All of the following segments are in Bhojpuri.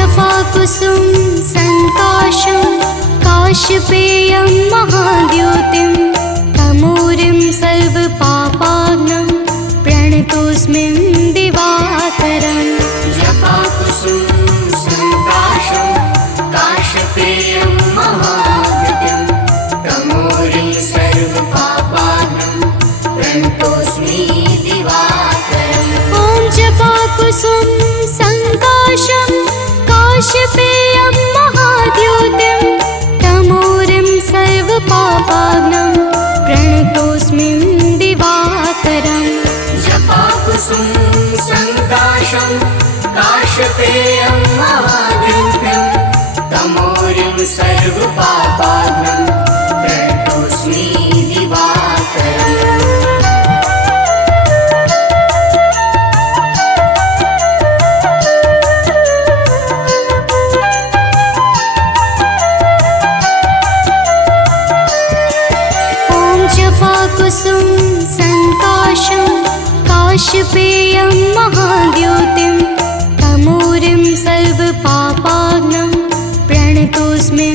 जपाकुसुम संकाशं काश्यपेयं महाद्युतिं तमूरिं सर्वपापाग्नं प्रणतोऽस्मि दिवाकरम्। जपाकुसुम संकाशं काश्यपेयं महाद्युतिं तमूरिं सर्वपापाग्नं प्रणतोऽस्मि दिवाकरम्। ॐ जपाकुसुम संकाशं काश्यपेयं महाद्युतिं तमूरिं सर्वपापाग्नं प्रणतोऽस्मि दिवाकरम्। जपाकुसुम संकाशं काश्यपेयं महाद्युतिं तमूरिं सर्वपापाग्नं प्रणतोऽस्मि दिवाकरम्। जपाकुसुम संकाशं काश्यपेयं महाद्युतिं तमूरिं सर्वपापाग्नं प्रणतोऽस्मि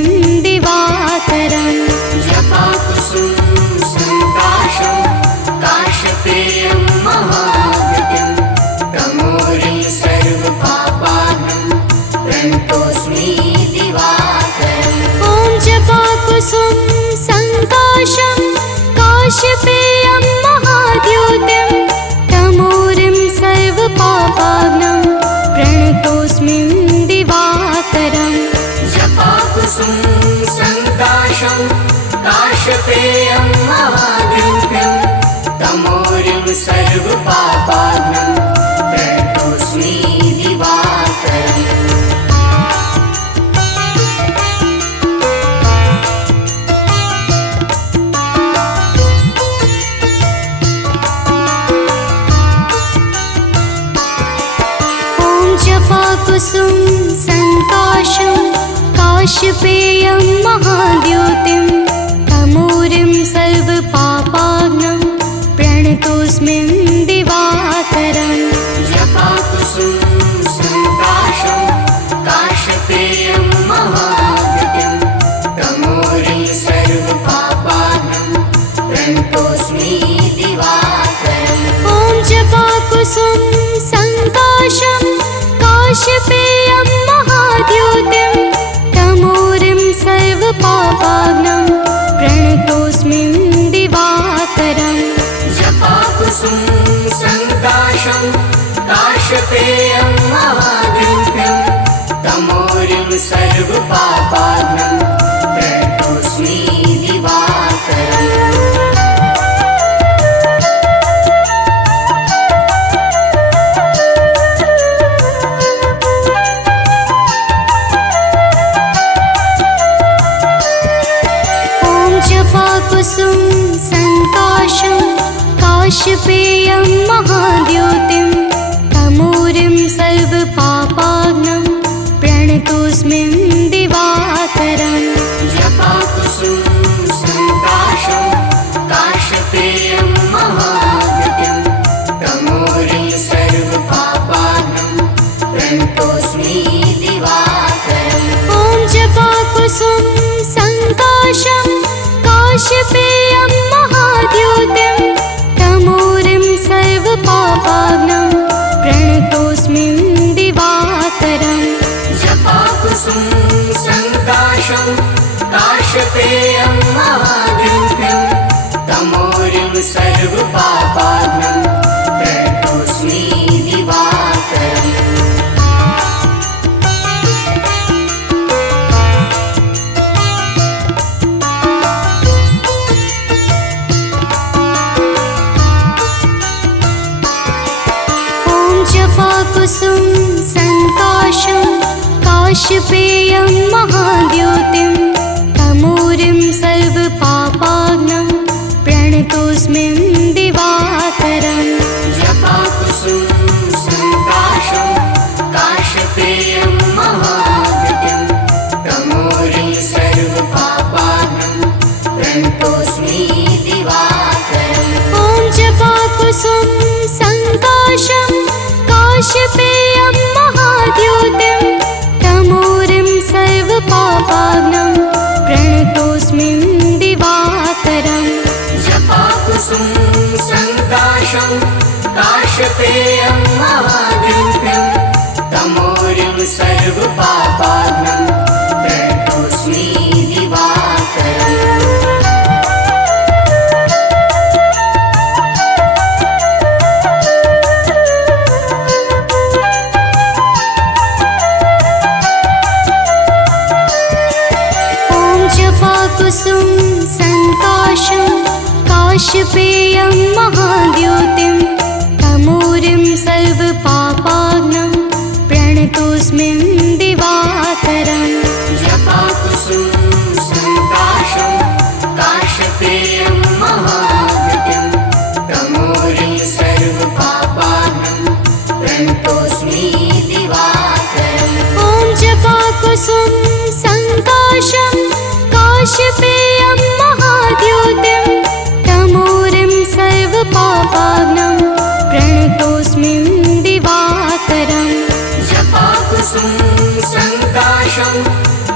दिवाकरम्। जपाकुसुम संकाशं काश्यपेयं महाद्युतिं तमूरिं सर्वपापाग्नं प्रणतोऽस्मि दिवाकरम्। ॐ जपाकुसुम संकाशं काश्यपेयं महाद्युतिं तमूरिं सर्वपापाग्नं प्रणतोऽस्मि दिवाकरम्। जपाकुसुम संकाशं काश्यपेयं महाद्युतिं तमूरिं सर्वपापाग्नं प्रणतोऽस्मि दिवाकरम्। जपाकुसुम संकाशं काश्यपेयं महाद्युतिं तमूरिं सर्वपापाग्नं प्रणतोऽस्मि दिवाकरम्। जपाकुसुम संकाशं काश्यपेयं महाद्युतिं तमूरिं सर्वपापाग्नं प्रणतोऽस्मि दिवाकरम्। ॐ जपाकुसुम संकाशं काश्यपेयं महाद्युतिं तमूरिं सर्वपापाग्नं प्रणतोऽस्मि दिवाकरम्। जपाकुसुम संकाशं काश्यपेयं महाद्युतिं तमूरिं सर्वपापाग्नं प्रणतोऽस्मि दिवाकरम्। जपाकुसुम संकाशं काश्यपेयं महाद्युतिं तमूरिं सर्वपापाग्नं प्रणतोऽस्मि दिवाकरम्। जपाकुसुम संकाशं काश्यपेयं महाद्युतिं तमूरिं सर्वपापाग्नं प्रणतोऽस्मि दिवाकरम्। ॐ जपाकुसुम संकाशं काश्यपेयं महाद्युतिं तमूरिं सर्वपापाग्नं प्रणतोऽस्मि दिवाकरम्। जपाकुसुम संकाशं काश्यपेयं महाद्युतिं तमूरिं सर्वपापाग्नं प्रणतोऽस्मि दिवाकरम्। जपाकुसुम संकाशं काश्यपेयं महाद्युतिं तमूरिं सर्वपापाग्नं प्रणतोऽस्मि दिवाकरम्। जपाकुसुम संकाशं काश्यपेयं महाद्युतिं तमूरिं सर्वपापाग्नं प्रणतोऽस्मि दिवाकरम्। ॐ जपाकुसुम संकाशं काश्यपेयं महाद्युतिं सर्वपापाघ्नं प्रणतोऽस्मि दिवाकरम्। जपाकुसुम संकाशं काशपेयं महाद्युतिं तमोरिं सर्वपापाघ्नं प्रणतोऽस्मि दिवाकरम्। जपाकुसुम संकाशं काशपेयं महाद्युतिं तमोरिं सर्वपापाघ्नं प्रणतोऽस्मि दिवाकरम्। ॐ जपाकुसुम संकाशं काशपेयं महाद्युतिं तमोरिं सर्वपापाघ्नं प्रणतोऽस्मि दिवाकरम्। जपाकुसुम संकाशं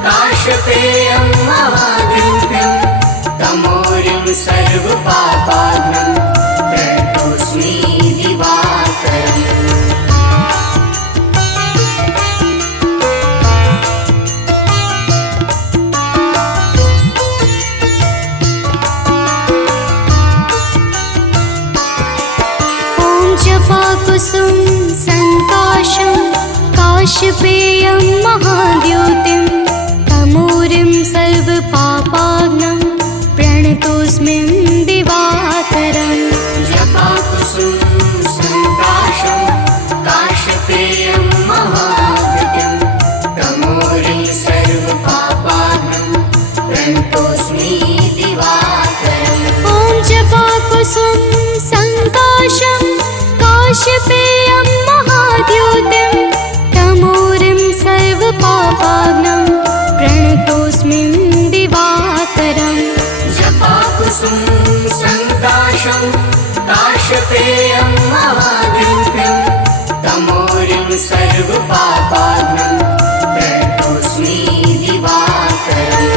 काशपेयं महाद्युतिं तमोरिं सर्वपापाघ्नं प्रणतोऽस्मि दिवाकरम्। जपाकुसुम संकाशं काशपेयं महाद्युतिं तमोरिं सर्वपापाघ्नं प्रणतोऽस्मि दिवाकरम्। जपाकुसुम संकाशं काशपेयं महाद्युतिं तमोरिं सर्वपापाघ्नं प्रणतोऽस्मि दिवाकरम्। ॐ जपाकुसुम संकाशं काशपेयं महाद्युतिं तमोरिं सर्वपापाघ्नं प्रणतोऽस्मि दिवाकरम्। जपाकुसुम संकाशं काशपेयं महाद्युतिं तमोरिं सर्वपापाघ्नं प्रणतोऽस्मि दिवाकरम्।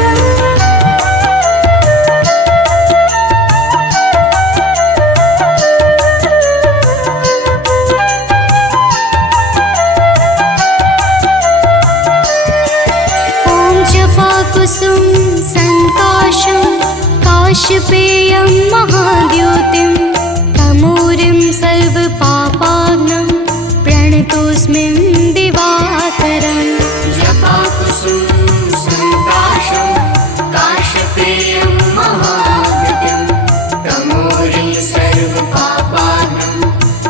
जपाकुसुम संकाशं काशपेयं महाद्युतिं तमोरिं सर्वपापाघ्नं प्रणतोऽस्मि दिवाकरम्। जपाकुसुम संकाशं काशपेयं महाद्युतिं तमोरिं सर्वपापाघ्नं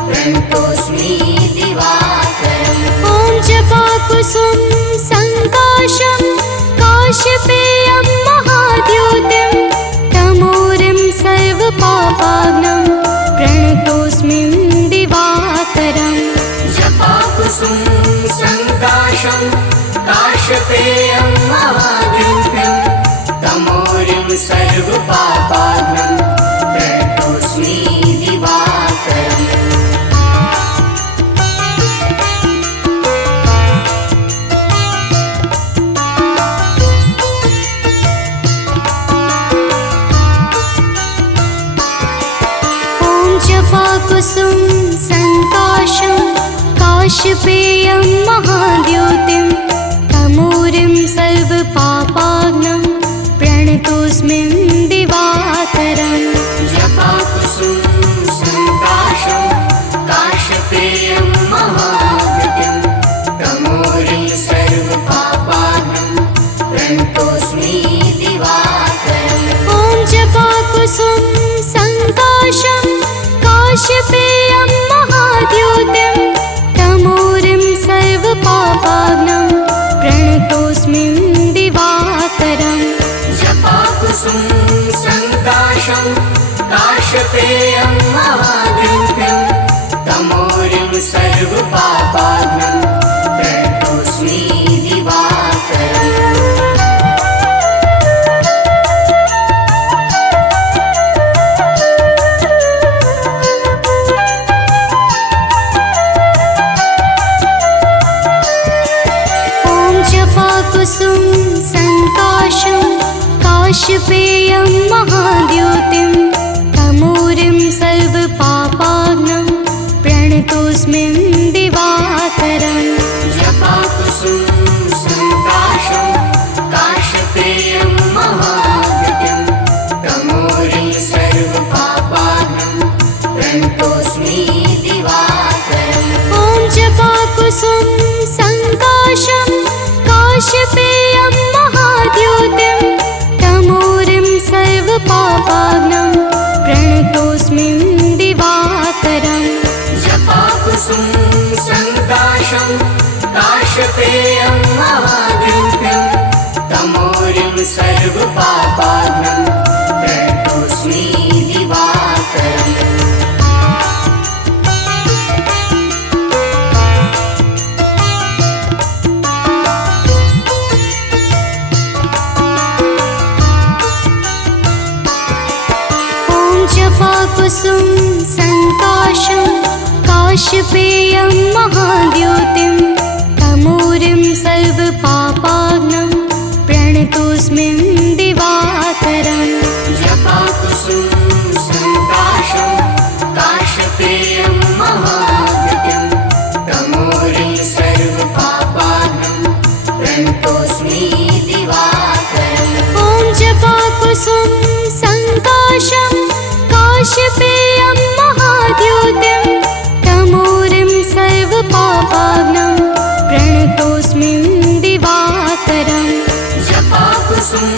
प्रणतोऽस्मि दिवाकरम्। ॐ जपाकुसुम संकाशं काशपेयं महाद्युतिं तमोरिं सर्वपापाघ्नं प्रणतोऽस्मि दिवाकरम्। जपाकुसुम संकाशं काशपेयं महाद्युतिं तमोरिं सर्वपापाघ्नं प्रणतोऽस्मि दिवाकरम्। जपाकुसुम संकाशं काशपेयं महाद्युतिं तमोरिं सर्वपापाघ्नं प्रणतोऽस्मि दिवाकरम्। जपाकुसुम संकाशं काशपेयं महाद्युतिं तमोरिं सर्वपापाघ्नं प्रणतोऽस्मि दिवाकरम्। ॐ जपाकुसुम संकाशं काशपेयं महाद्युतिं तमोरिं सर्वपापाघ्नं प्रणतोऽस्मि दिवाकरम्। जपाकुसुम संकाशं काशपेयं महाद्युतिं तमोरिं सर्वपापाघ्नं प्रणतोऽस्मि दिवाकरम्। जपाकुसुम संकाशं काशपेयं महाद्युतिं तमोरिं सर्वपापाघ्नं प्रणतोऽस्मि दिवाकरम्। जपाकुसुम सर्वपापाघ्नं प्रणतोऽस्मि दिवाकरम् जपाकुसुम संकाशं काशपेयं महाद्योतिं तमोरिं सर्वपापाग्नं प्रणतोऽस्मि दिवाकरम् जपाकुसुम संकाशं काशपेयं महाद्योतिं तमोरिं सर्वपापाग्नं प्रणतोऽस्मि दिवाकरम् ॐ जपाकुसुम संकाशं काशपेयं महाद्योतिं तमोरिं सर्वपापाग्नं प्रणतोऽस्मि दिवाकरम् जपाकुसुम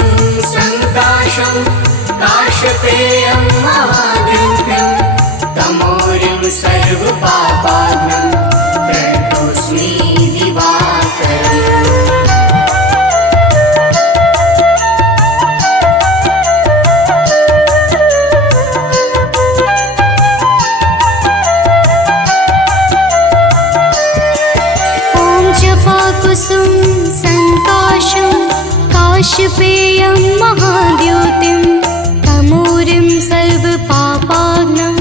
संकाशं काशपेयं महाद्योतिं तमोरिं सर्वपापाग्नं प्रणतोऽस्मि दिवाकरम् जपाकुसुम संकाशं काशपेयं महाद्योतिं तमोरिं सर्वपापाग्नं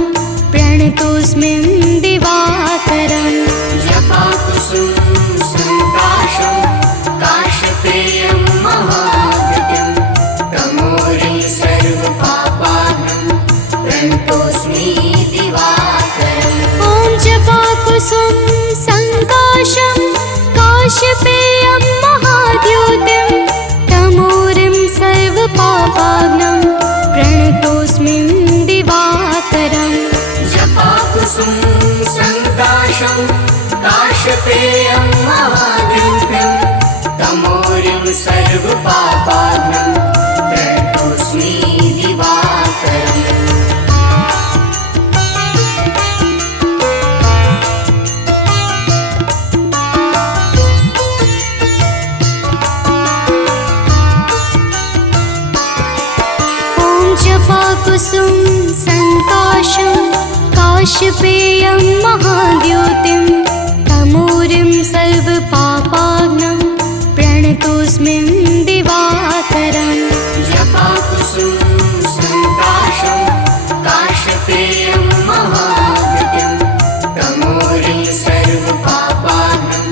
प्रणतोऽस्मि दिवाकरम् जपाकुसुम संकाशं काशपेयं महाद्योतिं तमोरिं सर्वपापाग्नं प्रणतोऽस्मि दिवाकरम् ॐ जपाकुसुम संकाशं काशपेयं महाद्योतिं तमोरिं सर्वपापाग्नं प्रणतोऽस्मि दिवाकरम् जपाकुसुम संकाशं काशपेयं महाद्योतिं तमोरिं सर्वपापाग्नं प्रणतोऽस्मि दिवाकरम् जपाकुसुम संकाशं काशपेयं महाद्योतिं तमोरिं सर्वपापाग्नं प्रणतोऽस्मि दिवाकरम् जपाकुसुम संकाशं काशपेयं महाद्योतिं तमोरिं सर्वपापाग्नं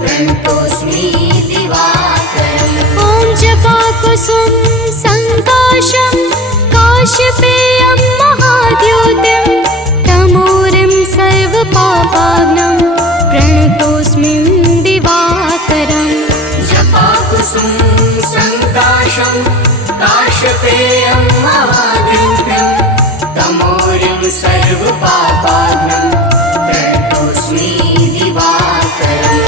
प्रणतोऽस्मि दिवाकरम् ॐ जपाकुसुम संकाशं काशपेयं महाद्योतिं तमोरिं सर्वपापाग्नं प्रणतोऽस्मि दिवाकरम् जपाकुसुम संकाशं काशपेयं महाद्योतिं तमोरिं सर्वपापाग्नं प्रणतोऽस्मि दिवाकरम्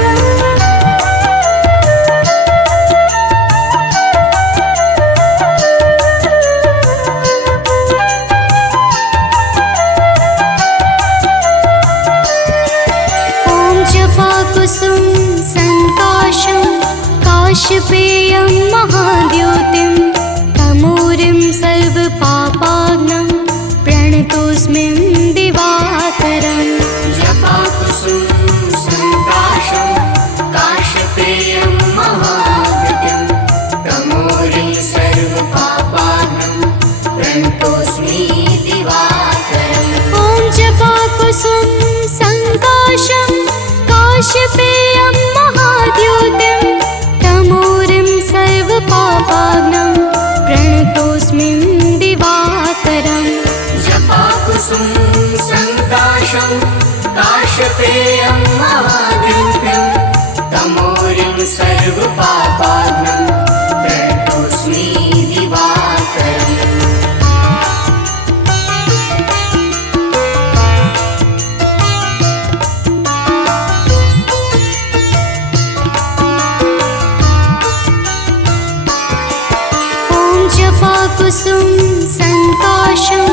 जपाकुसुम संकाशं काशपेयं महाद्योतिं तमोरिं सर्वपापाग्नं प्रणतोऽस्मि दिवाकरम् जपाकुसुम संकाशं काशपेयं महाद्योतिं तमोरिं सर्वपापाग्नं प्रणतोऽस्मि दिवाकरम् ॐ जपाकुसुम संकाशं काशपेयं महाद्योतिं तमोरिं सर्वपापाग्नं प्रणतोऽस्मि दिवाकरम् जपाकुसुम संकाशं काशपेयं महाद्योतिं तमोरिं सर्वपापाग्नं प्रणतोऽस्मि दिवाकरम् जपाकुसुम संकाशं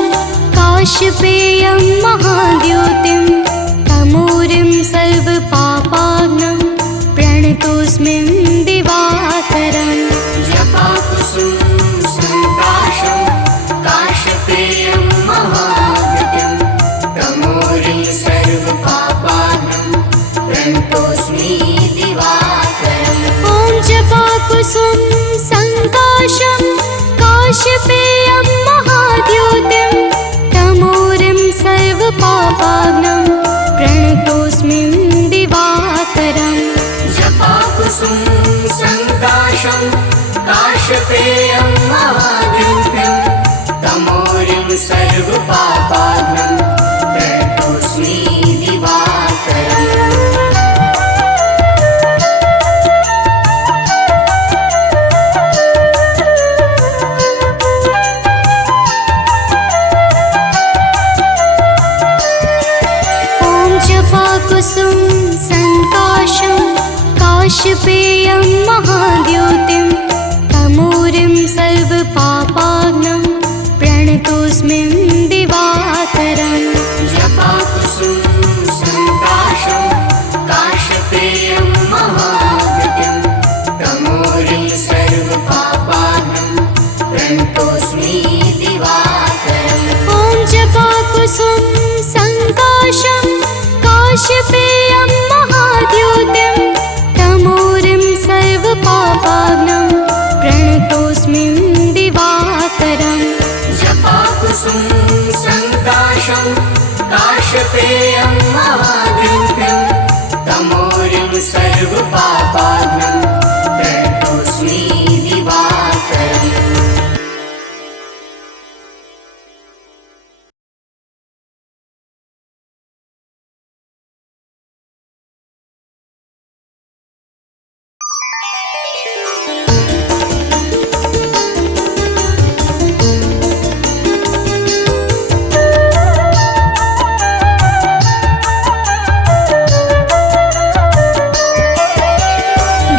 काशपेयं महाद्योतिं तमोरिं सर्वपापाग्नं प्रणतोऽस्मि दिवाकरम् जपाकुसुम जपाकुसुम संकाशं काशपेयं महाद्युतिं तमोरिं सर्वपापाघ्नं प्रणतोऽस्मि दिवाकरम्। ॐ जपाकुसुम संकाशं काशपेयं महाद्युतिं तमोरिं सर्वपापाघ्नं प्रणतोऽस्मि दिवाकरम्। जपाकुसुम संकाशं काशपेयं महाद्युतिं तमोरिं सर्वपापाघ्नं प्रणतोऽस्मि दिवाकरम्। जपाकुसुम संकाशं काशपेयं महाद्युतिं तमोरिं सर्वपापाघ्नं प्रणतोऽस्मि दिवाकरम्। जपाकुसुम संकाशं काशपेयं महाद्युतिं तमोरिं सर्वपापाघ्नं प्रणतोऽस्मि दिवाकरम्। ॐ जपाकुसुम संकाशं काशपेयं महाद्युतिं तमोरिं सर्वपापाघ्नं प्रणतोऽस्मि दिवाकरम्। जपाकुसुम संकाशं काशपेयं महाद्युतिं तमोरिं सर्वपापाघ्नं प्रणतोऽस्मि दिवाकरम्।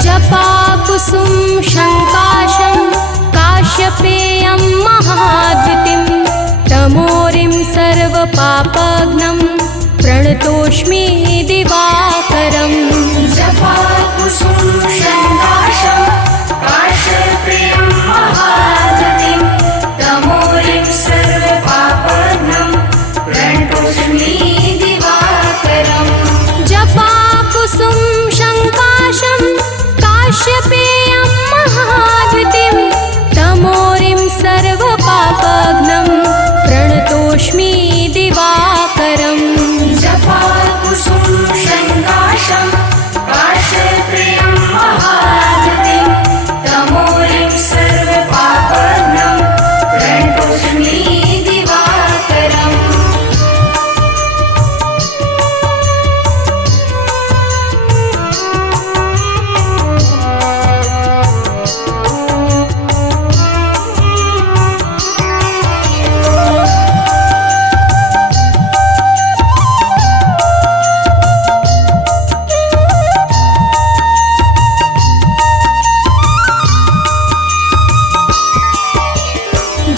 जपाकुसुम संकाशं काशपेयं महाद्युतिं तमोरिं सर्वपापाघ्नं प्रणतोऽस्मि दिवाकरम्। जपाकुसुम संकाशं काशपेयं महाद्युतिं तमोरिं सर्वपापाघ्नं प्रणतोऽस्मि दिवाकरम्। जपाकुसुम संकाशं काशपेयं महाद्युतिं तमोरिं सर्वपापाघ्नं प्रणतोऽस्मि दिवाकरम्। जपाकुसुम संकाशं काशपेयं महाद्युतिं तमोरिं सर्वपापाघ्नं प्रणतोऽस्मि दिवाकरम्।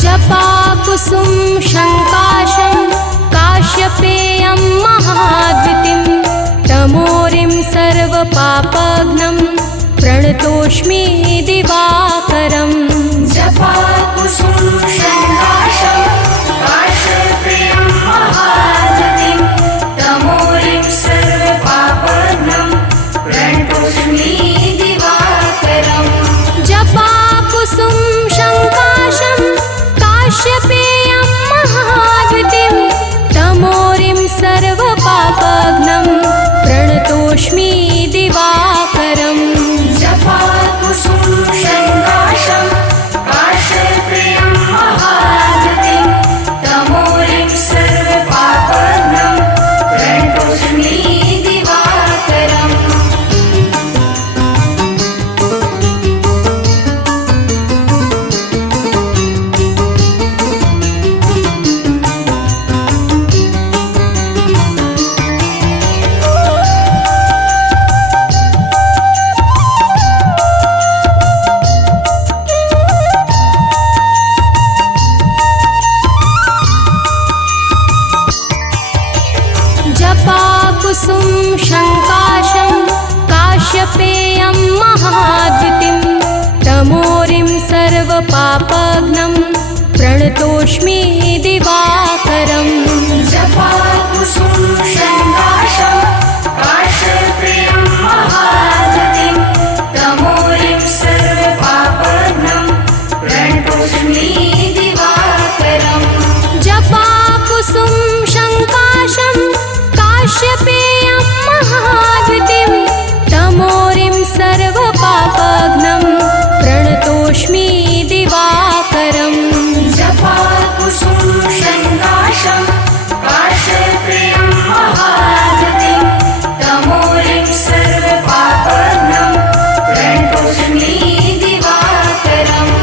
जपाकुसुम संकाशं काशपेयं महाद्युतिं तमोरिं सर्वपापाघ्नं प्रणतोऽस्मि दिवाकरम्। जपाकुसुम संकाशं काशपेयं महाद्युतिं तमोरिं सर्वपापाघ्नं प्रणतोऽस्मि दिवाकरम्। जपाकुसुम संकाशं काशपेयं महाद्युतिं तमोरिं सर्वपापाघ्नं प्रणतोऽस्मि दिवाकरम्। जपाकुसुम संकाशं काशपेयं महाद्युतिं तमोरिं सर्वपापाघ्नं प्रणतोऽस्मि दिवाकरम्। सर्वपापघ्नं प्रणतोऽस्मि दिवाकरम् जपाकुसुम शङ्काशं काश्यपेयं महागतिं तमोरिं सर्वपापघ्नं प्रणतोऽस्मि दिवाकरम् जपाकुसुम शङ्काशं काश्यपेयं महाद्वितिं तमोरिं सर्वपापघ्नं प्रणतोऽस्मि दिवाकरम् जपाकुसुम शङ्काशं काश्यपेयं महागतिं तमोरिं सर्वपापघ्नं प्रणतोऽस्मि दिवाकरम्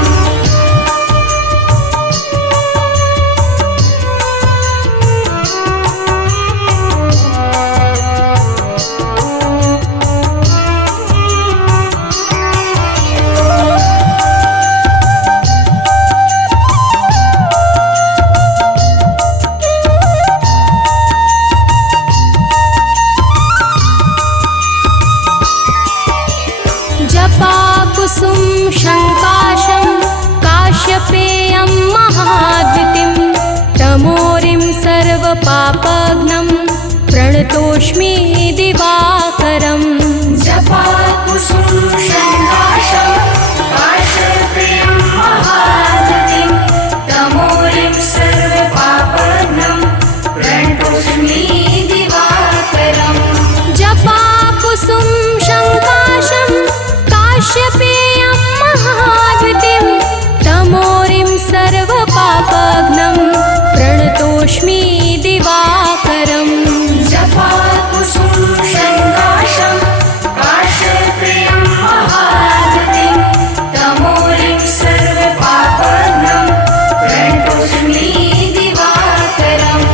जपाकुसुम शङ्काशं काश्यपेयं महाद्वितिं तमोरिं सर्वपापघ्नं प्रणतोऽस्मि दिवाकरम् जपाकुसुम शङ्काशं काश्यपेयं महागतिं तमोरिं सर्वपापघ्नं प्रणतोऽस्मि दिवाकरम् जपाकुसुम शङ्काशं काश्यपेयं महाद्वितिं तमोरिं सर्वपापघ्नं प्रणतोऽस्मि दिवाकरम् जपाकुसुम शङ्काशं काश्यपेयं महागतिं तमोरिं सर्वपापघ्नं प्रणतोऽस्मि दिवाकरम्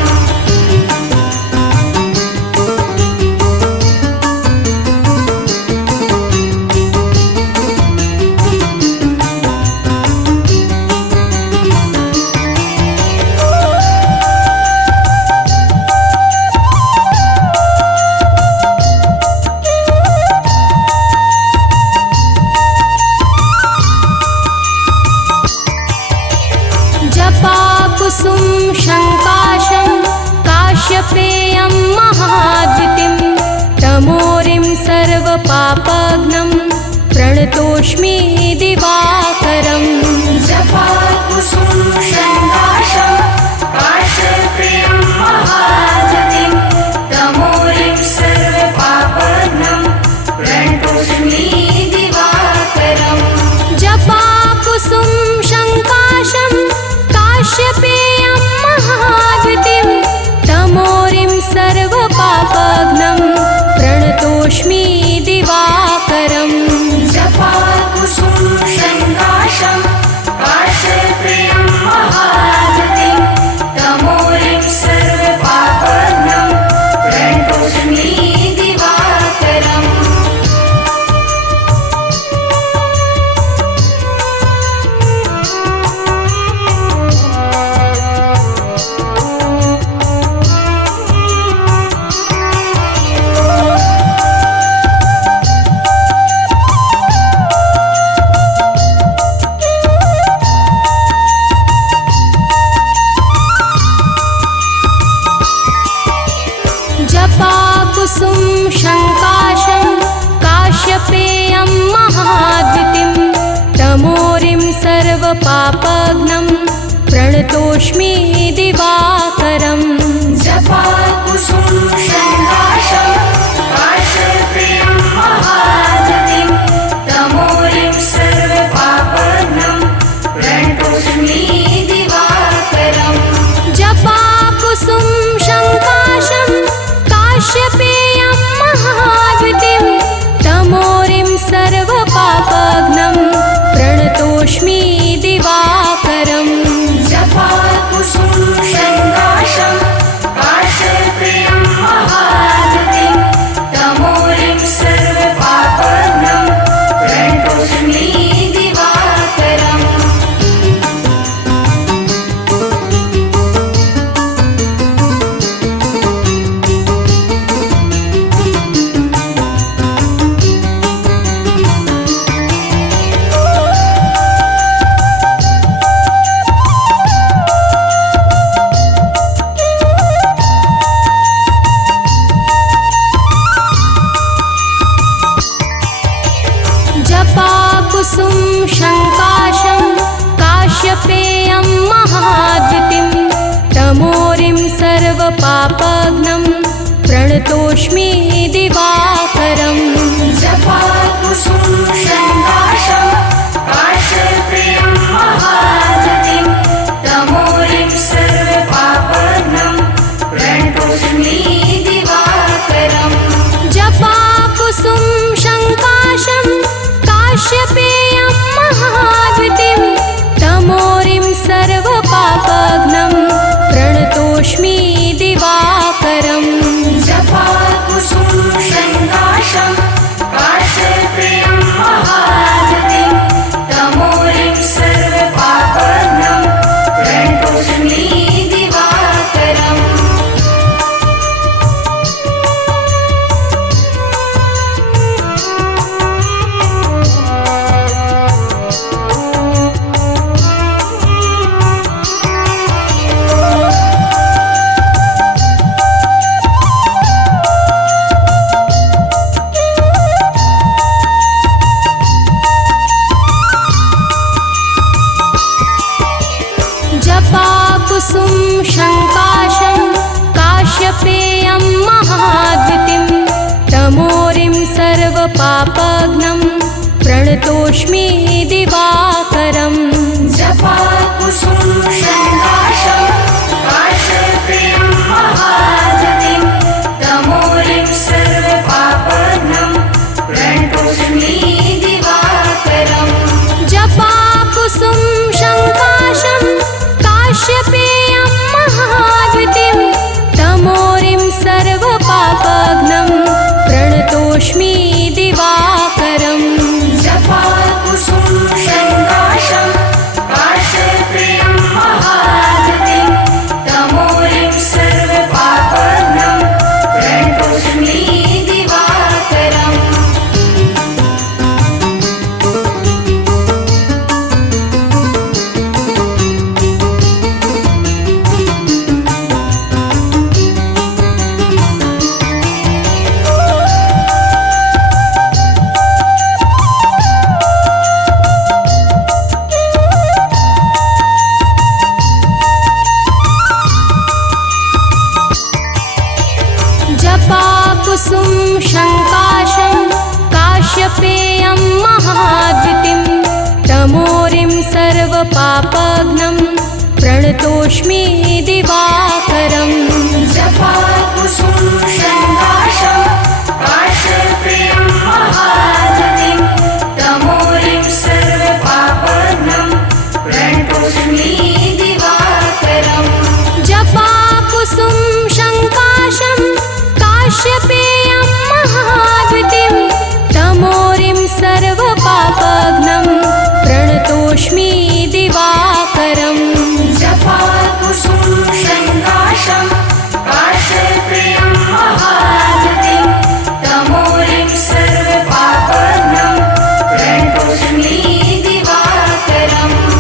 जपाकुसुम शङ्काशं काश्यपेयं महाद्वितिं तमोरिं सर्वपापघ्नं प्रणतोऽस्मि दिवाकरम् जपाकुसुम शङ्काशं काश्यपेयं महागतिं तमोरिं सर्वपापघ्नं प्रणतोऽस्मि दिवाकरम् जपाकुसुम शङ्काशं काश्यपेयं महाद्वितिं तमोरिं सर्वपापघ्नं प्रणतोऽस्मि दिवाकरम् जपाकुसुम शङ्काशं काश्यपेयं महागतिं तमोरिं सर्वपापघ्नं प्रणतोऽस्मि दिवाकरम् जपाकुसुम शङ्काशं काश्यपेयं महाद्वितिं तमोरिं सर्वपापघ्नं प्रणतोऽस्मि दिवाकरम् जपाकुसुम शङ्काशं काश्यपेयं महागतिं तमोरिं सर्वपापघ्नं प्रणतोऽस्मि दिवाकरम् जपाकुसुम शङ्काशं काश्यपेयं महाद्वितिं तमोरिं सर्वपापघ्नं प्रणतोऽस्मि दिवाकरम् जपाकुसुम शङ्काशं काश्यपेयं महागतिं तमोरिं सर्वपापघ्नं सर्वपापघ्नं प्रणतोऽस्मि दिवाकरम् जपाकुसुम शङ्काशं काश्यपेयं महाद्युतिं तमोरिं सर्वपापघ्नं प्रणतोऽस्मि दिवाकरम् जपाकुसुम शङ्काशं काश्यपेयं महाद्युतिं तमोरिं सर्वपापघ्नं प्रणतोऽस्मि दिवाकरम् जपाकुसुम शङ्काशं काश्यपेयं महाद्युतिं तमोरिं सर्वपापघ्नं प्रणतोऽस्मि दिवाकरम् जपाकुसुम शङ्काशं काश्यपेयं महाद्युतिं तमोरिं सर्वपापघ्नं प्रणतोऽस्मि दिवाकरम् जपाकुसुम शङ्काशं काश्यपेयं महाद्युतिं तमोरिं सर्वपापघ्नं प्रणतोऽस्मि दिवाकरम् जपाकुसुम शङ्काशं काश्यपेयं महाद्युतिं तमोरिं सर्वपापघ्नं प्रणतोऽस्मि दिवाकरम् जपाकुसुम शङ्काशं काश्यपेयं महाद्युतिं तमोरिं सर्वपापघ्नं प्रणतोऽस्मि दिवाकरम् जपाकुसुम शङ्काशं काश्यपेयं महाद्युतिं तमोरिं सर्वपापघ्नं प्रणतोऽस्मि दिवाकरम् जपाकुसुम शङ्काशं काश्यपेयं महाद्युतिं तमोरिं सर्वपापघ्नं प्रणतोऽस्मि दिवाकरम् जपाकुसुम शङ्काशं काश्यपेयं महाद्युतिं तमोरिं सर्वपापघ्नं प्रणतोऽस्मि दिवाकरम् जपाकुसुम शङ्काशं काश्यपेयं महाद्युतिं तमोरिं सर्वपापघ्नं प्रणतोऽस्मि दिवाकरम्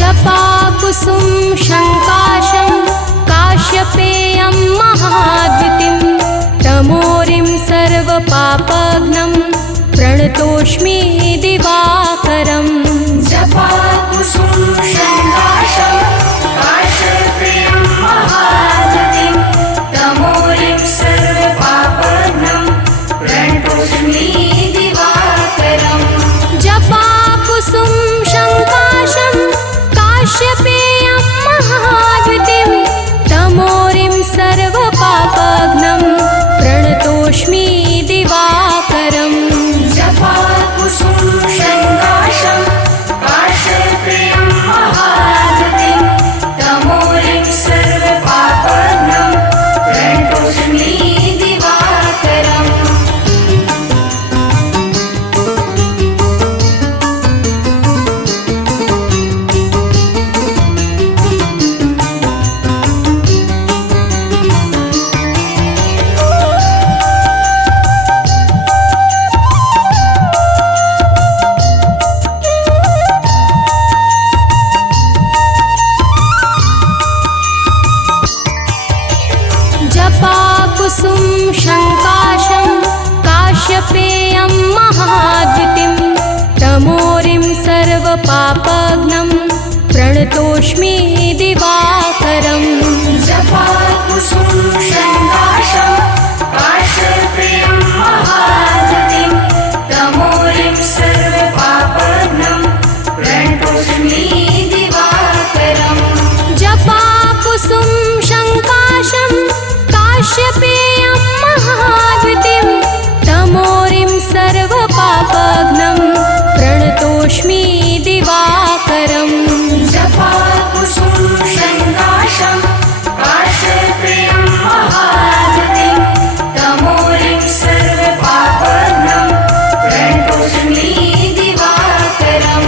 जपाकुसुम शङ्काशं काश्यपेयं महाद्युतिं तमोरिं सर्वपापघ्नं प्रणतोऽस्मि दिवाकरम् जपाकुसुम शङ्काशं काश्यपेयं महाद्युतिं तमोरिं सर्वपापघ्नं प्रणतोऽस्मि दिवाकरम् जपाकुसुम शङ्काशं काश्यपेयं महाद्युतिं तमोरिं सर्वपापघ्नं प्रणतोऽस्मि दिवाकरम् जपाकुसुम प्रणतोऽस्मि दिवाकरम् जपाकुसुम शङ्काशं काश्यपेयं महागतिं तमोरिं सर्वपापघ्नं प्रणतोऽस्मि दिवाकरम् जपाकुसुम शङ्काशं काश्यपेयं महागतिं तमोरिं सर्वपापघ्नं प्रणतोऽस्मि दिवाकरम् जपाकुसुम शङ्काशं काश्यपेयं महागतिं तमोरिं सर्वपापघ्नं प्रणतोऽस्मि दिवाकरम्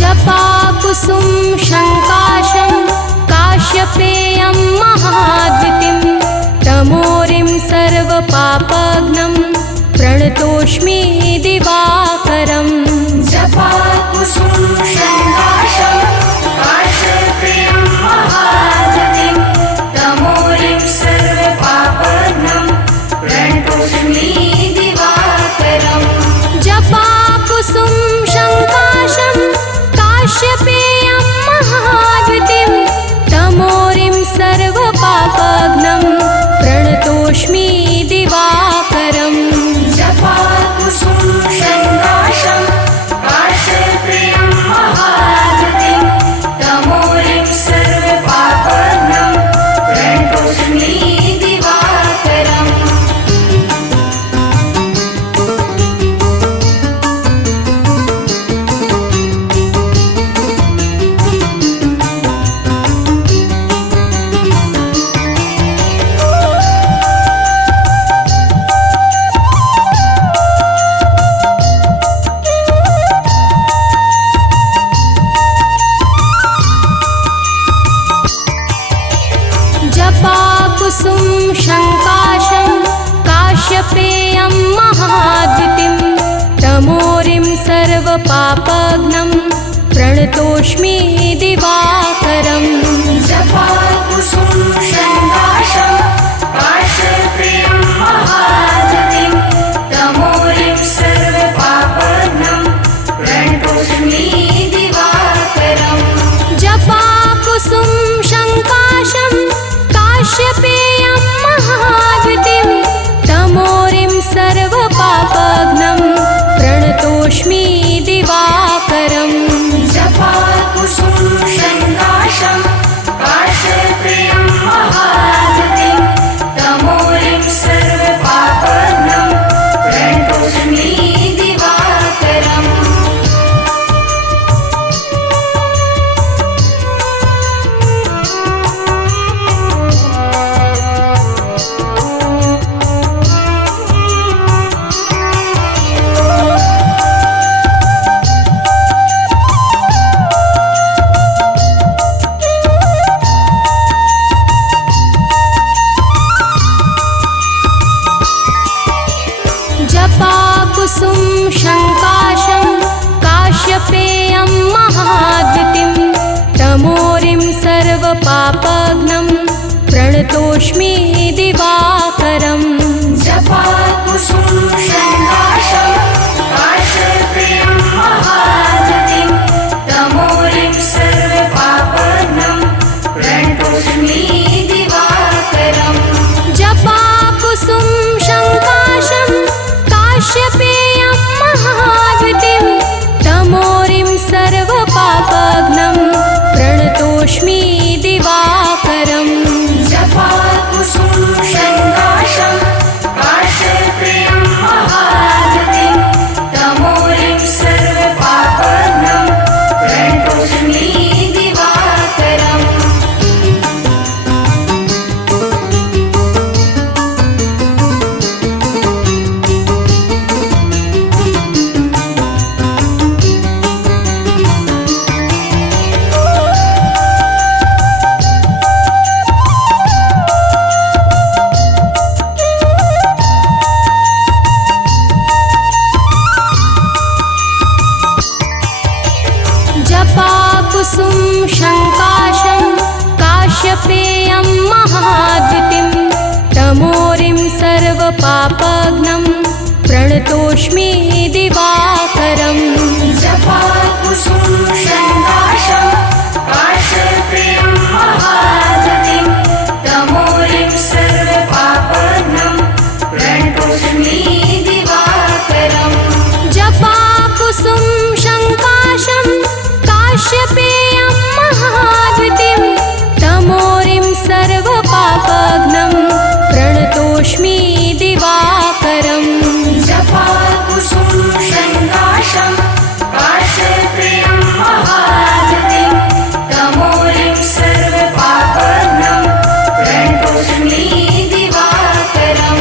जपाकुसुम शङ्काशं काश्यपेयं महाद्वितिं तमोरिं सर्वपापघ्नं प्रणतोऽस्मि दिवाकरम् जपाकुसुम शङ्काशं काश्यपेयं महागतिं तमोरिं सर्वपापघ्नं प्रणतोऽस्मि दिवाकरम् जपाकुसुम शङ्काशं काश्यपेयं महाद्वितिं तमोरिं सर्वपापघ्नं प्रणतोऽस्मि दिवाकरम् जपाकुसुम शङ्काशं काश्यपेयं महागतिं तमोरिं सर्वपापघ्नं प्रणतोऽस्मि दिवाकरम् जपाकुसुम शङ्काशं काश्यपेयं महाद्वितिं तमोरिं सर्वपापघ्नं प्रणतोऽस्मि दिवाकरम् जपाकुसुम शङ्काशं काश्यपेयं महागतिं तमोरिं सर्वपापघ्नं प्रणतोऽस्मि दिवाकरम् जपाकुसुम शङ्काशं काश्यपेयं महाद्वितिं तमोरिं सर्वपापघ्नं प्रणतोऽस्मि दिवाकरम् जपाकुसुम शङ्काशं काश्यपेयं महागतिं तमोरिं सर्वपापघ्नं प्रणतोऽस्मि दिवाकरम् जपाकुसुम शङ्काशं काश्यपेयं महाद्वितिं तमोरिं सर्वपापघ्नं प्रणतोऽस्मि दिवाकरम् जपाकुसुम शङ्काशं काश्यपेयं महागतिं तमोरिं सर्वपापघ्नं प्रणतोऽस्मि दिवाकरम् जपाकुसुम शङ्काशं काश्यपेयं महाद्वितिं तमोरिं सर्वपापघ्नं प्रणतोऽस्मि दिवाकरम् जपाकुसुम सर्वपापघ्नं प्रणतोऽस्मि दिवाकरम् जपाकुसुम शङ्काशं काश्यपेयं महागतिं तमोरिं सर्वपापघ्नं प्रणतोऽस्मि दिवाकरम् जपाकुसुम शङ्काशं काश्यपेयं महाद्वितीं तमोरिं सर्वपापघ्नं प्रणतोऽस्मि दिवाकरम् जपाकुसुम शङ्काशं काश्यपेयं महागतिं तमोरिं सर्वपापघ्नं प्रणतोऽस्मि दिवाकरम्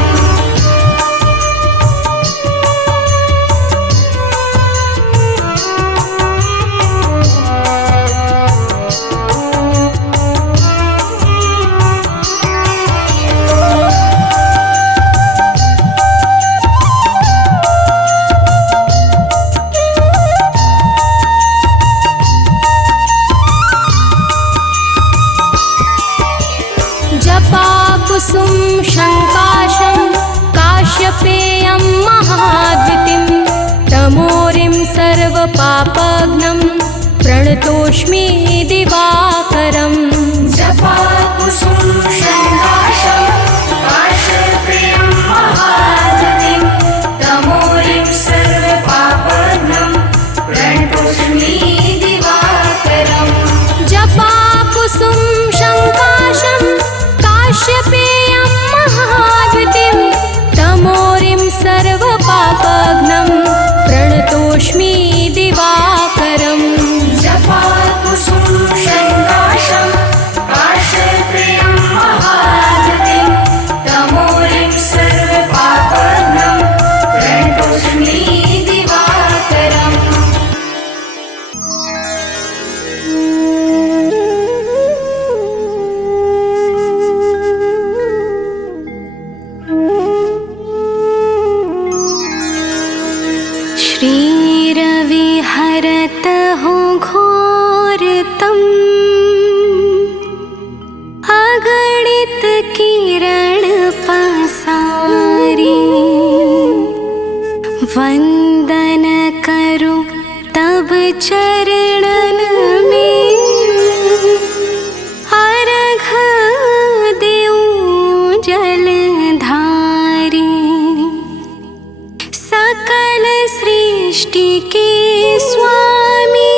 जपाकुसुम शङ्काशं काश्यपेयं महाद्वितीं तमोरिं सर्वपापघ्नं प्रणतोऽस्मि दिवाकरम् जपाकुसुम शङ्काशं काश्यपेयं महागतिं तमोरिं सर्वपापघ्नं प्रणतोऽस्मि दिवाकरम् जपाकुसुम शङ्काशं काश्यपेयं महाद्वितीं तमोरिं सर्वपापघ्नं प्रणतोऽस्मि दिवाकरम् जपाकुसुम शङ्काशं काश्यपेयं महागतिं तमोरिं सर्वपापघ्नं प्रणतोऽस्मि दिवाकरम् श्रीरविहरतहो घोरतम् अगणित किरण पसारी वंदन करो तब चरणन में अर्घ देऊं जलधारी सकल सृष्टि के स्वामी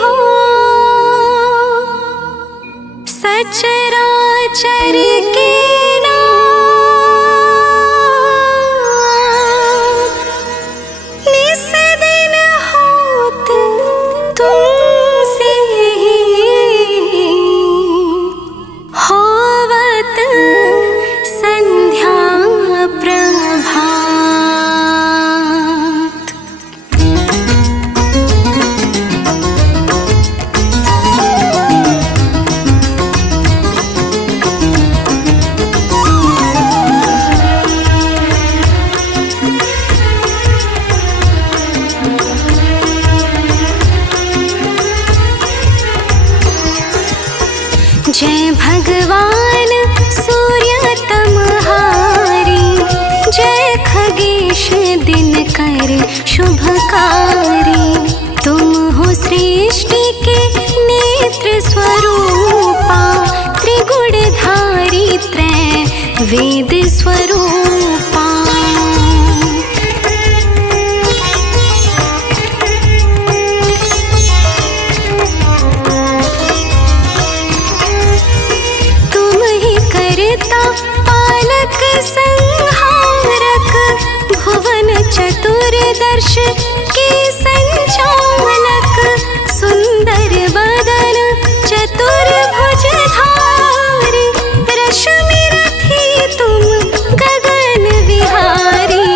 हो सचराचर के नाथ निस दिन होत तुमसे होवत संध्या प्रभात। जय भगवान सूर्यतमहारी जय खगेश दिनकर शुभकारी तुम हो सृष्टि के नेत्र स्वरूपा त्रिगुणधारी त्रय वेद स्वरूपा पालक संहारक भुवन चतुर्दश के संचालक सुंदर बदन चतुर्भुजधारी रश्मि रथी तुम गगन विहारी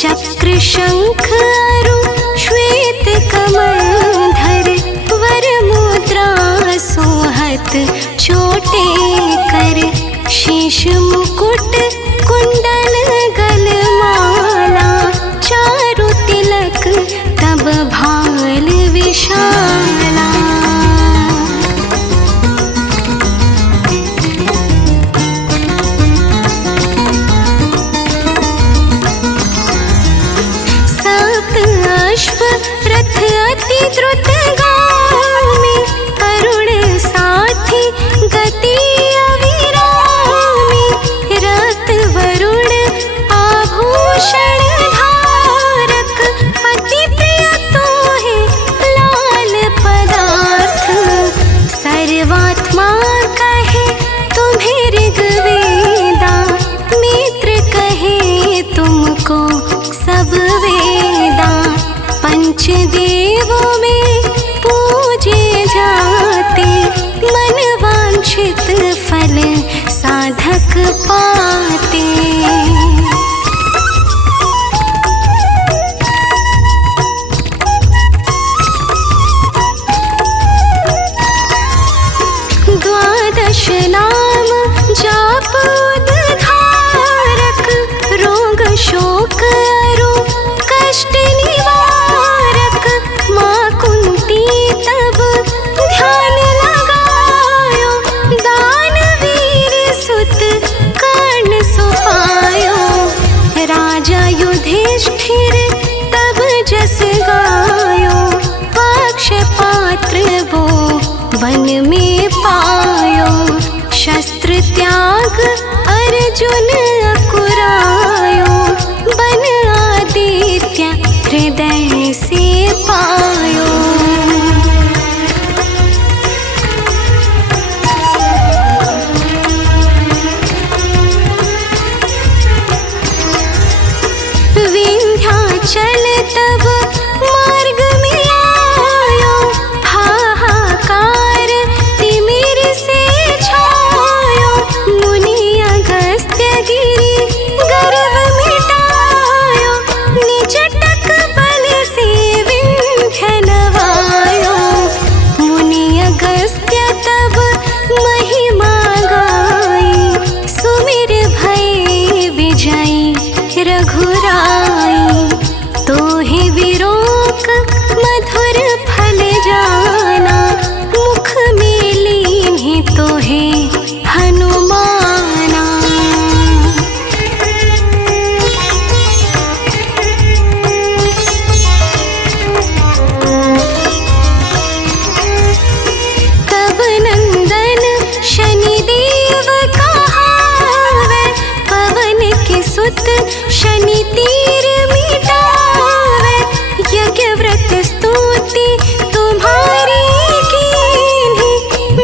चक्र शंख अरु श्वेत कमलधर वर मुद्रा सोहत चोटे कर शीश मुकुट कुंडल गलमाला चारु तिलक द्रुतगामी करुण साथी गति अविरामी रक्त वरुण आभूषण धारक अति प्रिय तो है लाल पदार्थ सर्वात्मा कहे तुम्हें ऋग्वेदा मित्र कहे तुमको सब वेदा पंचदेवों में पूजे जाते मन वांछित फल साधक पाते। द्वादश नाम जाप उद्धारक रोग शोक अरु कष्ट निवारक माँ कुंती तब ध्यान लगायो दानवीर सुत कर्ण सुपायो राजा युधिष्ठिर तब जस गायो पक्ष पात्र वो वन में पायो शस्त्र त्याग अर्जुन अकुरायो बन आदित्य हृदय से पायो। विंध्याचल तब मार्ग में आयो हाहाकार तिमिर से छायो मुनि अगस्त्य गिरि गर्व मिटायो निजटक बल से विंध्य नवायो मुनि अगस्त्य तब महिमा गाई सुमिर भय विजयी रघुराई तो ही विरोक मधुर फल जाना मुख में लीन्ही तो है हनुमाना। तब नंदन शनिदेव कहावे पवन के सुत शनि तीर मिटावे यज्ञ व्रत स्तुति तुम्हारी कीन्ही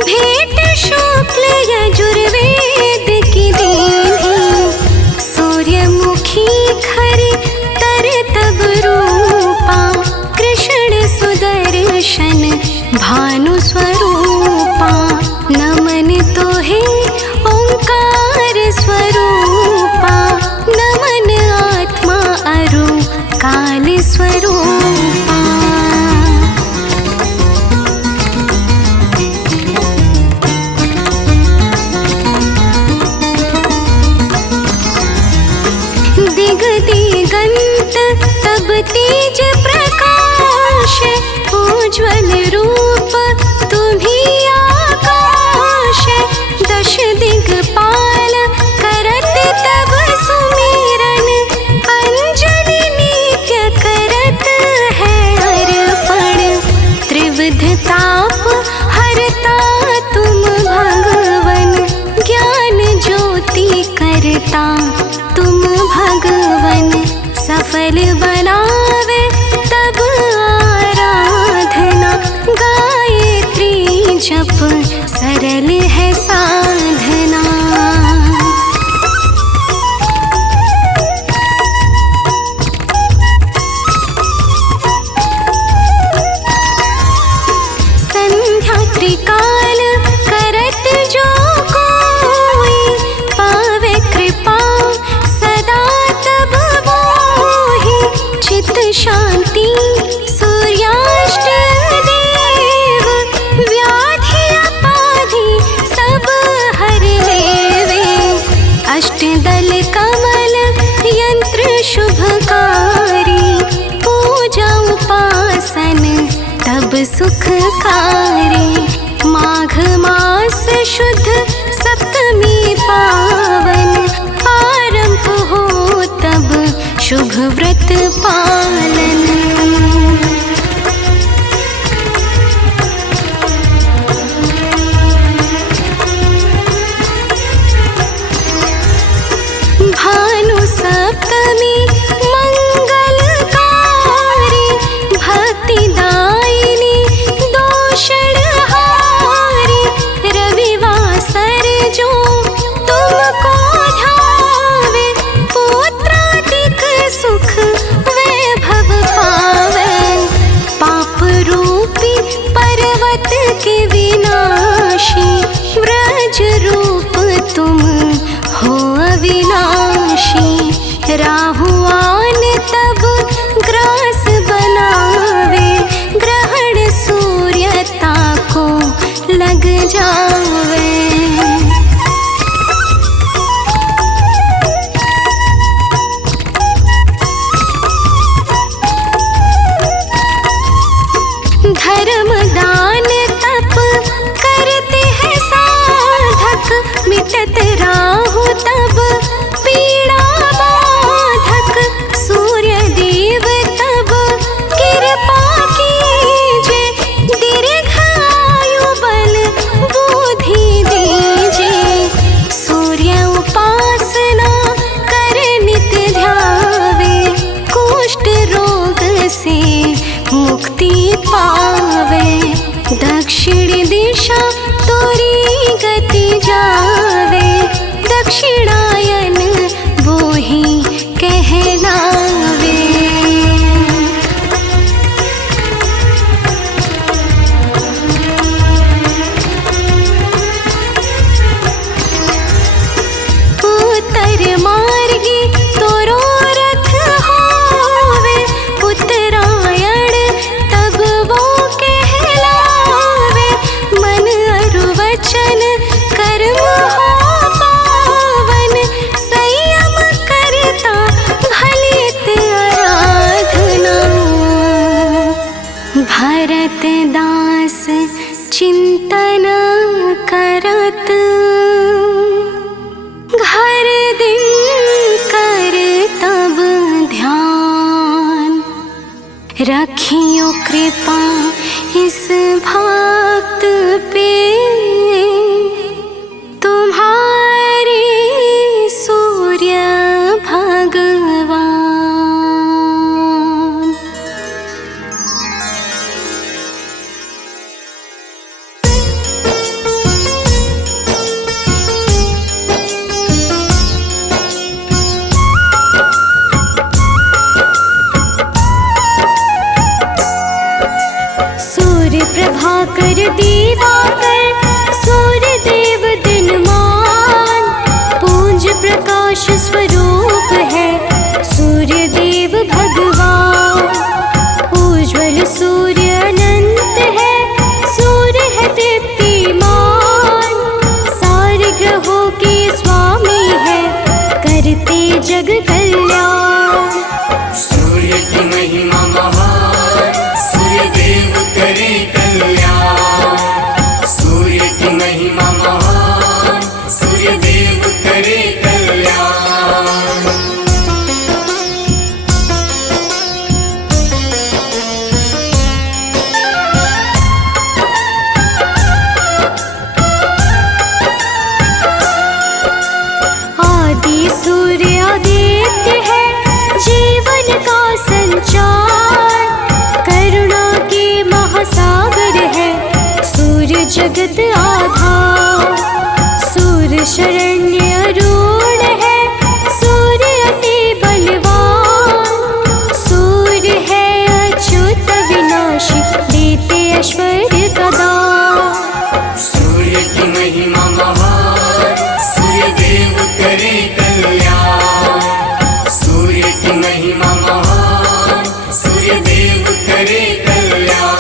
भेंट शुक्ल यजुर्वेद की दीन्ही सूर्यमुखी खरी तर तब रूपा कृष्ण सुदर्शन भानु स्वरूपा नमन तो है ओंकार स्वरूपा नमन आत्मा अरु काल स्वरूपा। दिग दिगंत तब तेज प्रकाश उज्ज्वल रूप तुम्ही आकाश दश दिग्पाल करत तब सुमिरन अंजलि नित्य करत है अर्पण त्रिविध ताप हरता तुम भगवन ज्ञान ज्योति करता तुम भगवन सफल बनावे तब आराधना गायत्री जप सरल है साधना। संध्या त्रिकाल करत जो कोई पावे कृपा सदा तब मोहि चित शांति सूर्याष्ट देव व्याधि अपाधि सब हर लेवे अष्टदल कमल यंत्र शुभकारी पूजा उपासन तब सुखकारी माघ मास शुद्ध सप्तमी पावन आरंभ हो तब शुभ व्रत पालन। में मंगलकारी, भक्तिदायिनी दोषणहारी। रविवासर जो तुमको ध्यावे, पुत्रादिक सुख वैभव पावे। पाप रूपी पर्वत के विनाशी, व्रज रूप तुम हो अविनाशी। राहुआन तब ग्रास बनावे, ग्रहण सूर्यता को लग जावे। धर्म दान तप करते हैं साधक, मिटत राहु तब पीड़ा बाधक। सूर्य देव तब कृपा कीजे, दीर्घायु बल बुद्धि दीजे। सूर्य उपासना कर नित ध्यावे, कुष्ठ रोग से मुक्ति पावे। दक्षिण दिशा तोरी गति जावे, दक्षिणायन वो ही कहलावे। उत्तर मार्गी तोरो रथ होवे, उत्तरायण तब वो कहलावे। मन अरु वचन कर्म हो पावन, संयम करता भलित आराधना। भरत दास चिंतन करत, घर दिन कर तब ध्यान। रखियो कृपा इस भक्त पे, तुम्हारे सूर्य भगवान। सूर्य प्रभाकर दिवाकर, सूर्य देव दिनमान। पूंज प्रकाश स्वरूप है सूर्य देव भगवान। उज्ज्वल सूर्य अनंत है, सूर्य है दीप्तिमान। सारे ग्रहों के स्वामी है, करते जग कल्याण। सूर्य की महिमा महान, सूर्य देव करे कल्याण। सूर्य की महिमा महान, सूर्य देव करे कल्याण। आदि सूर्य आदित्य है, जीवन का संचार। करुणा के महासागर है, सूर्य जगत आधार। सूर्य शरण्य अरुण है, सूर्य अति बलवान। सूर्य है अच्युत विनाशी, देते ऐश्वर्य का दान। सूर्य की महिमा महान, सूर्य देव करे कल्याण। सूर्य की महिमा महान, सूर्य देव करे कल्याण।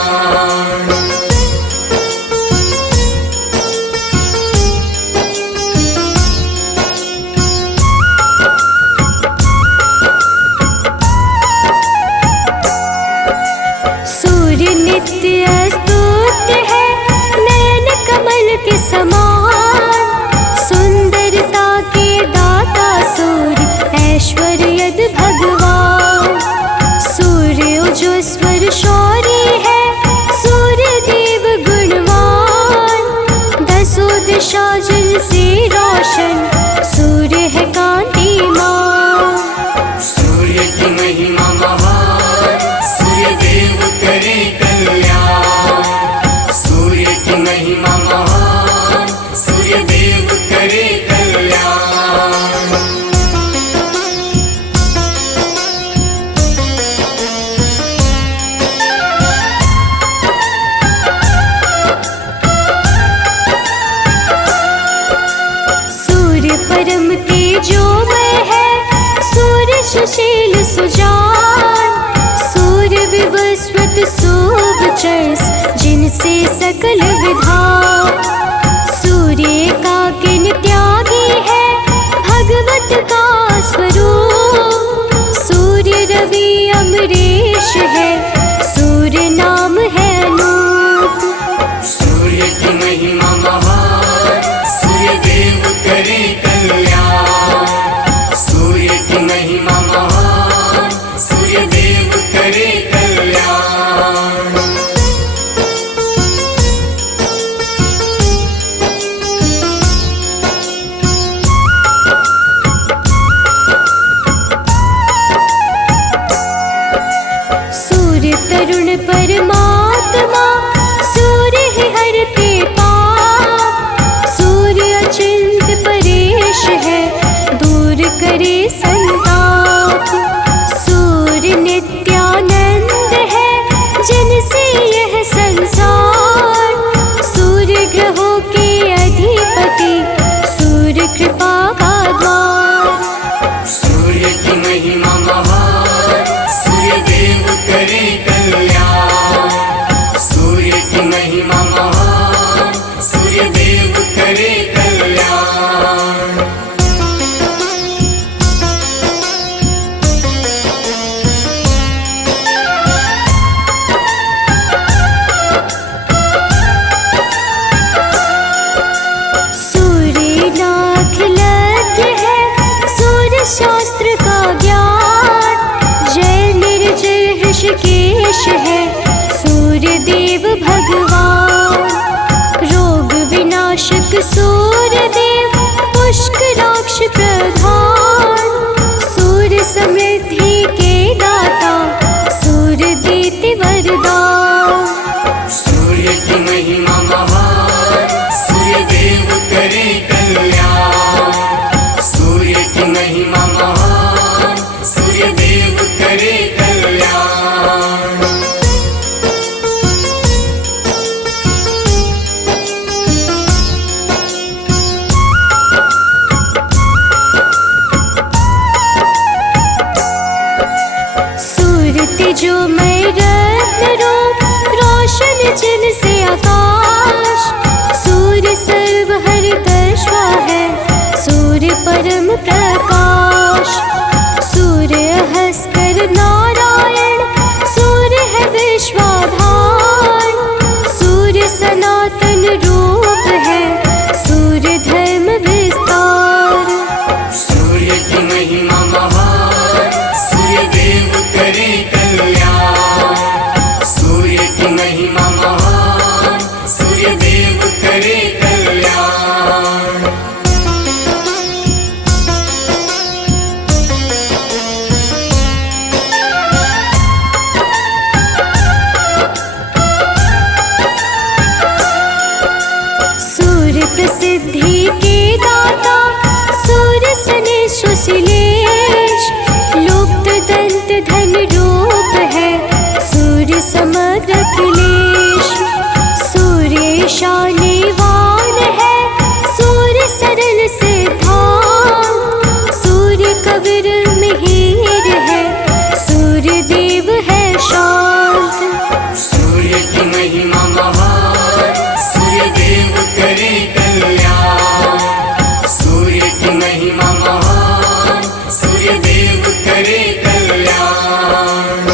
से सकल विधा। सूर्य का किन त्यागी है भगवत का स्वरूप। सूर्य रवि अमरीश है सूर्य नाम है अनूप। सूर्य की महिमा महान, सूर्य देव करे कल्याण। सूर्य की महिमा महान, सूर्य देव करे कल्याण। सूर्य तरुण परमात्मा, सूर्य ही हरते पाप। सूर्य अचिंत परेश है दूर करे संताप। सूर्य नित्यानंद है जिनसे यह संसार। सूर्य ग्रहों के अधिपति, सूर्य कृपा का द्वार। सूर्य की महिमा महान, सूर्य देव करे कल्याण। सूर्य की महिमा महान, सूर्य देव करे कल्याण। सूर्य नाखिलज्ञ है सूर्य शास्त्र का ज्ञान। जय निर्जय ऋषिकेश है सूर्य देव भगवान। रोग विनाशक सूर्य देव पुष्कराक्ष प्रधान। सूर्य समृद्धि के दाता, सूर्य देते वरदान। सूर्य की महिमा महान, सूर्य देव करे कल्याण। सूर्य की महिमा महान, सूर्य देव करे कल्याण। सूर्य तेजोमय रत्न रूप, रोशन जिनसे आकाश। सूर्य सर्वहरितश्वा है सूर्य परम प्रकाश। सूर्य हस्कर नारायण, सूर्य है विश्वाधार। सूर्य सनातन रूप है सूर्य धर्म विस्तार। सूर्य की महिमा महान, सूर्य देव करे कल्याण। सूर्य की महिमा महान, सूर्य देव करे कल्याण। सूर्य प्रसिद्धि के दाता, सूर्य सने सुशीलेश। लुप्त दंत धन रूप है सूर्य समग्र अखिलेश। सूर्य ईशानीवान है सूर्य सरल सिद्धांत। सूर्य कबीर मिहिर है सूर्य देव है शांत। सूर्य की महिमा महान, सूर्य देव करे कल्याण। सूर्य की महिमा महान, सूर्य देव करे कल्याण।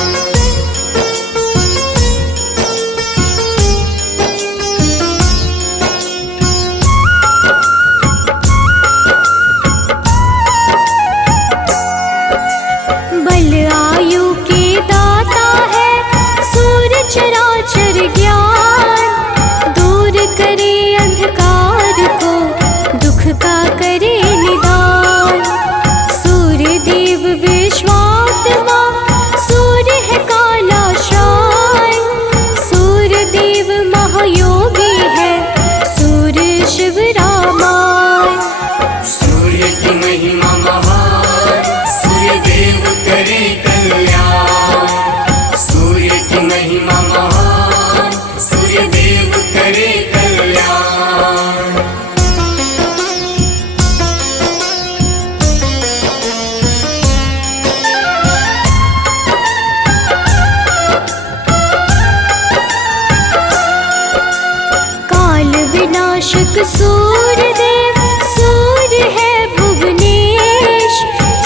अशोक सूर्य देव सूर्य है भुवनेश,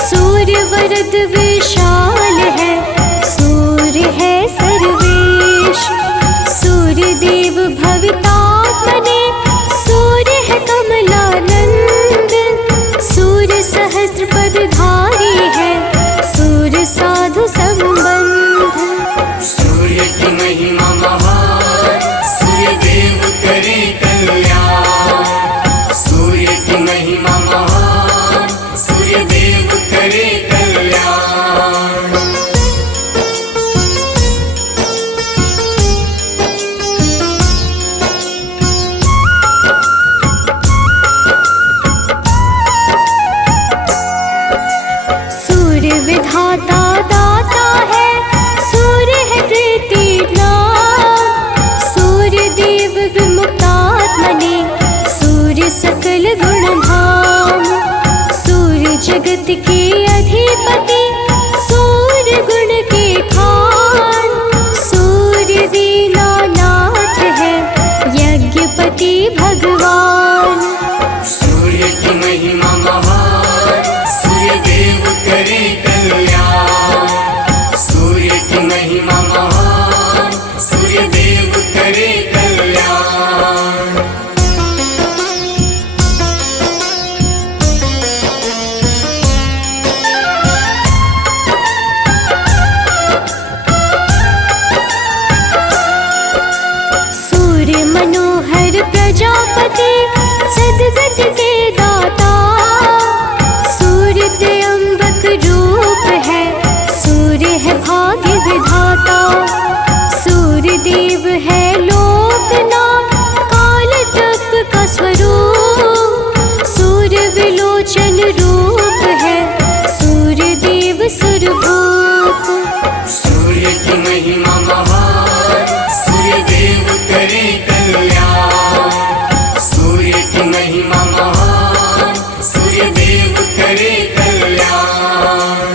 सूर्य वरद विशाल है, सूर्य है सर्वेश। सूर्य देव भवितात्मने, सूर्य है कमलानंद, सूर्य सहस्त्र पदधारी है, सूर्य साधु संबंध। सूर्य की महिमा महान, सूर्य देव करे कल्याण। सूर्य की महिमा महान, सूर्य देव करे कल्याण। सूर्य विधाता दाता है, सूर्य है प्रीतिनाम, सूर्य देव विमुक्तात्मने, सूर्य सकल गुणधाम। सूर्य जगत के अधिपति, सूर्य गुण के खान, सूर्य दीनानाथ है, यज्ञपति भगवान। सूर्य की महिमा महान, सूर्य देव करे कल्याण। सूर्य की महिमा महान, सूर्य देव करे कल्याण। सूर्य मनोहर प्रजापति, सद्गति के दाता, सूर्य त्र्यंबक रूप है, सूर्य है भाग्य विधाता। सूर्य देव है लोकनाथ, काल तप का स्वरूप, सूर्य विलोचन रूप है, सूर्य देव सुरभूप। सूर्य की महिमा महान, सूर्य देव करे कल्याण। सूर्य की महिमा महान, सूर्य देव करे कल्याण।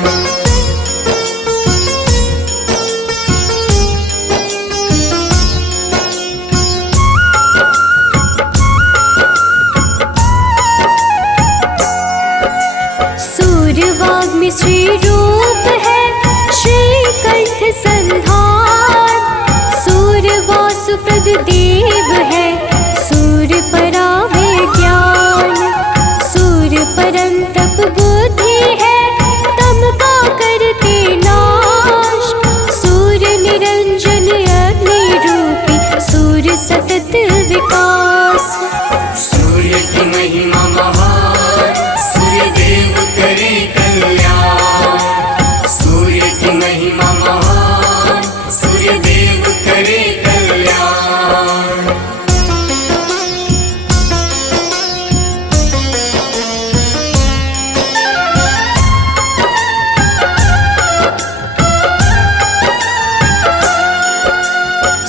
सूर्य वाग्मी श्री रूप है, श्रीकंठ संधान, सूर्य वासुप्रद देव है, सूर्य परावे ज्ञान। सूर्य परम तप बुद्धि है, तम का करते नाश, सूर्य निरंजन अग्नि रूपी, सूर्य सतत विकास। सूर्य की महिमा महान, सूर्य देव करे कल्याण। सूर्य की महिमा महान, सूर्य देव करे कल्याण।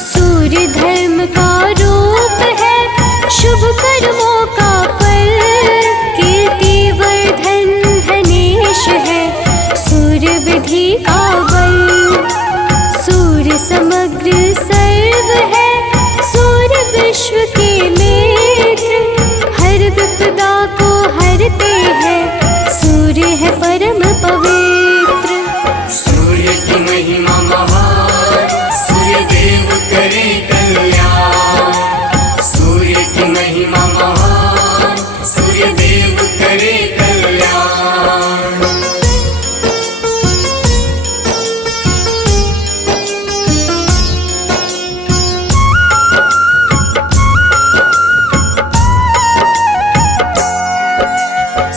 सूर्य धर्म का रूप है, शुभ कर्मों का फल, कीर्ति वर्धन धनेश है, सूर्य विधि का बल। सूर्य समग्र सर्व है, सूर्य विश्व के मित्र, हर विपदा को हरते हैं, सूर्य है परम पवित्र। सूर्य की महिमा महान, सूर्य देव करे कल्याण। सूर्य की महिमा महान, सूर्य देव करे कल्याण।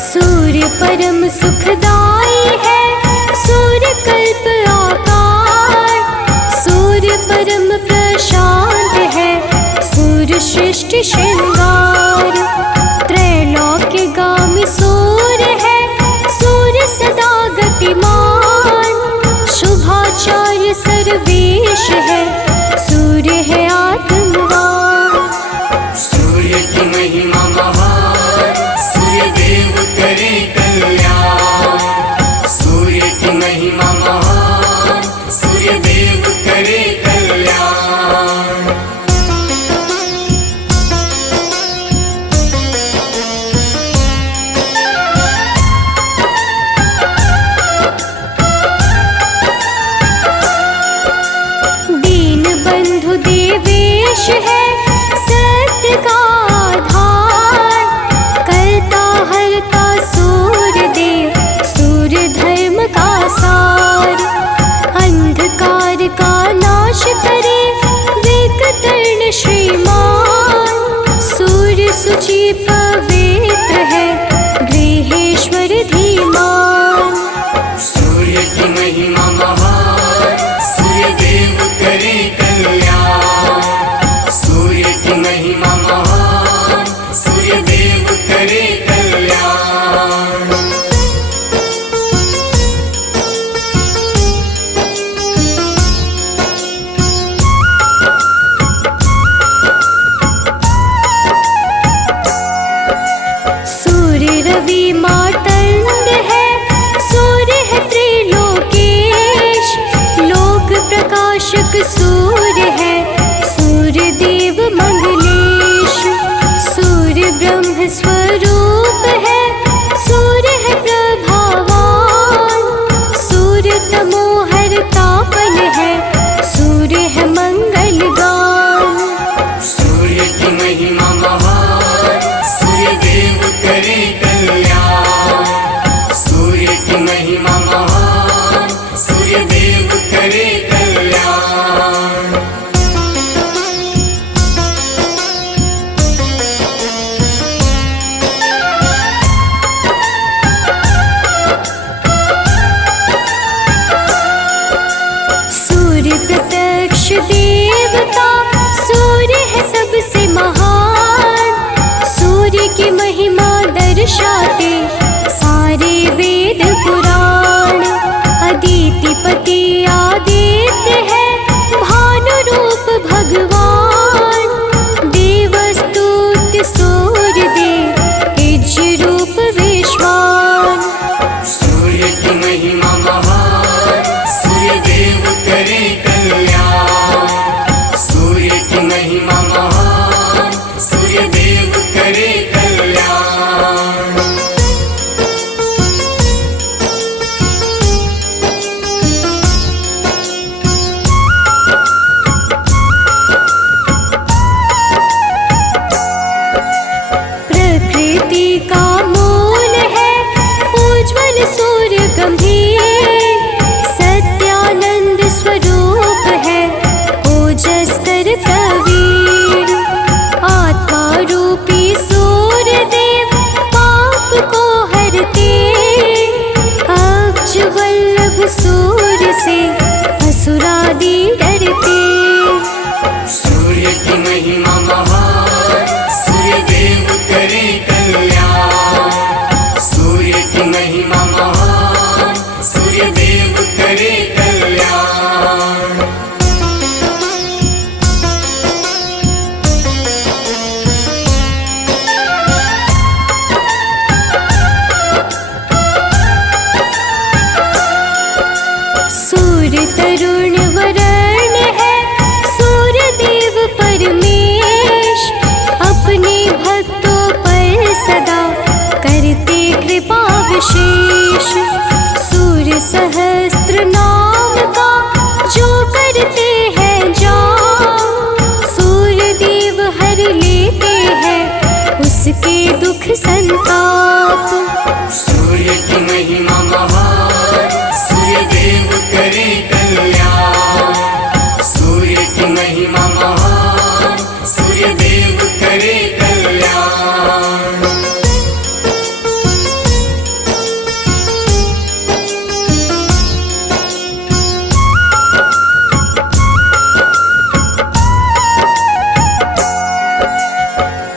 सूर्य परम सुखदाई है, सूर्य कल्प आकार, सूर्य परम प्रशांत है, सूर्य सृष्टि श्रृंगार। त्रैलोक्य गामी सूर्य है, सूर्य सदा गतिमान, शुभाचार्य सर्वेश है, सूर्य है आत्मवान। सूर्य की महिमा महान, सूर्य देव करे कल्याण। सूर्य की महिमा महान, सूर्य देव करे कल्याण। वर्षाते सारे वेद पुराण। अदितिपति आदित्य है भानु रूप भगवान। देवस्तुत्य सूर्य देव तेज रूप विश्वान। सूर्य की महिमा महान, सूर्य देव करे कल्याण। सूर्य की महिमा महान, सूर्य देव करे कल्याण। प्रकृति का मूल है उज्ज्वल सूर्य गंभीर। सत्यानंद स्वरूप है ओजस्कर प्रवीर। आत्मा रूपी सूर्य देव पाप को हरते। अब्ज वल्लभ सूर्य से असुरादि डरते। सूर्य की महिमा महान, सूर्य देव करे कल्याण। सूर्य की महिमा महान, सूर्य देव करे कल्याण। सूर्य तरुण वरण है सूर्य देव परमेश। अपने भक्तों पर सदा करते कृपा विशेष। सूर्य सहस्त्र नाम का जो करते हैं जाप। सूर्य देव हर लेते हैं उसके दुख संताप। सूर्य की महिमा महान, सूर्य देव करे कल्याण। सूर्य की महिमा महान, सूर्य देव करे कल्याण।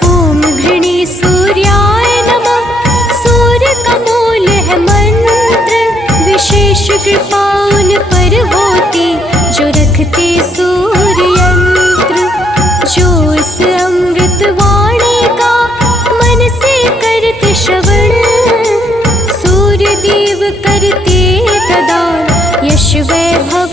ओम घृणी सूर्याय नमः। सूर्य का मूल है मंत्र। विशेष कृपा उन पर होती जो रखते सूर्य यंत्र। जो उस अमृत वाणी का मन से करते श्रवण। सूर्य देव करते प्रदान यश वैभव